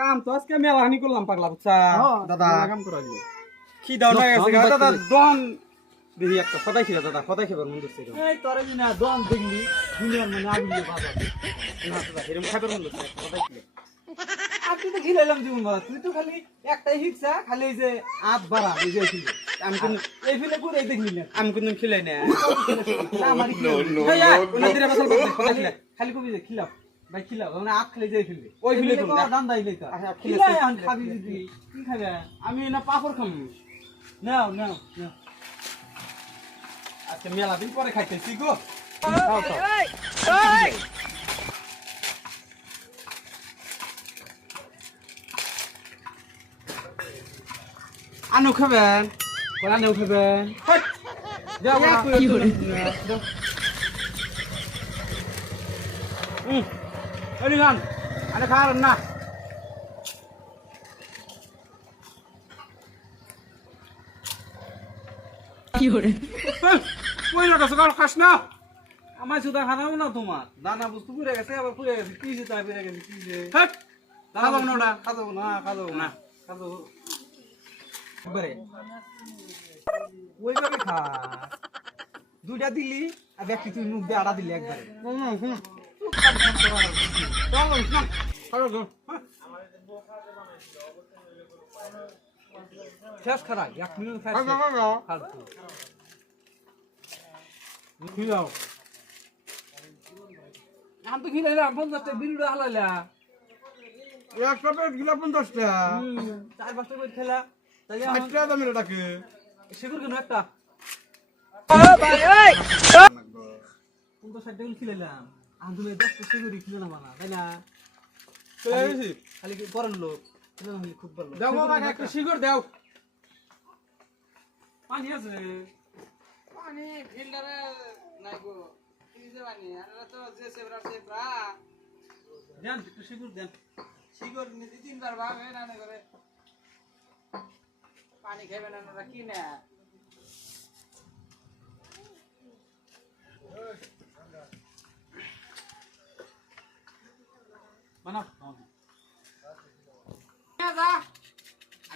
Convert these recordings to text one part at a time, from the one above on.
কাম তো আজকে মেলা হানি করলাম পাগলা বুঝছা দাদা। কাম করা গেল কি দাও না দন, গেছে দন দাদা। দন। দেখি একটা সদাই ছিল দাদা সদাই খেবার মন দিচ্ছে এই তোরে বিনা দম দেখলি দুনিয়ার মানে আগুন বাবা এরকম খাবার মন দিচ্ছে সদাই ছিল আপনি তো খিলাইলাম জীবন বাবা তুই তো খালি একটাই হিকসা খালি এই যে আত বাড়া এই যে ছিল আমি কোন এই ফিলে করে এই দেখলি না। আমি কোন খিলাই না খিলাই খালি কবি যে খিলাও ভাই খিলাও মানে আখ খালি যাই ফিলবে। ওই ফিলে তো আচ্ছা, খিলাই আন খাবি কি খাবে? আমি না পাপড় খাম। নাও নাও নাও। আজকে মেলা দিন পরে খাইতেছি গো। আনু খাবেন? কোলা নেও খাবেন? যাও এক করে হুম। এই গান আরে খাওয়ার না কই না কাছে কাল খাস না আমার সুদা খানাও না তোমার দানা বস্তু পুড়ে গেছে আবার পুড়ে গেছে কি তাই পুড়ে গেছে কি যে খাব না ওটা খাব না খাব না। না খাব একবারে ওইভাবে খা দুইটা দিলি আর দেখি তুই মুখ দিয়ে আড়া দিলি একবারে শেষ খারাপ এক মিনিট খিলাও আমি তো খিলাইলাম পঞ্চাশটা বিরুড়ে হালাইলা একটা পেট গিলা পঞ্চাশটা চার পাঁচটা করে খেলা তাই আটটা দামের এটাকে কেন একটা পঞ্চাশ ষাট টাকা খিলাইলাম আন্দোলনে দশটা সেগুরি খিলালাম না তাই না? চলে গেছি খালি কি পরের লোক? খিলালাম খালি খুব ভালো। দাও বাবা একটা শিকড় দাও। পানি আছে। পানি ফিল্টারে নাই গো। ফ্রিজে পানি। আর এটা তো যে সেবরা সেবরা। দেন একটু সেগুর দেন। শিকড় নিতে তিনবার ভাবে না না করে। পানি খাবে না না কি না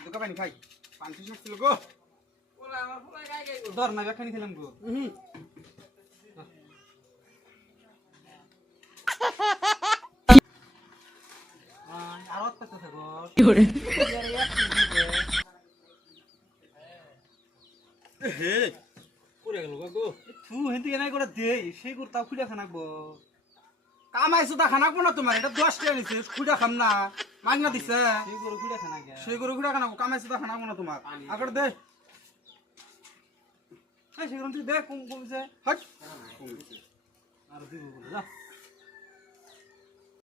তো পানি খাই পানি শেষ ছিল গো ধর না খেলাম কথা হে পুরে গেল গো হেন্দি করে দে সেগুর তাও খুলে খানাকবো কামাইছো তা খানা না তোমার? এটা দশ টাকা নিছে খুঁজা খাম না। মাগনা দিছে। সেই গরু খুঁড়া খানা কামাইছো তা খানা না তোমার? আগর দে। সেই সেগুর দে দেখ কম কমছে হট। আর দিব যা।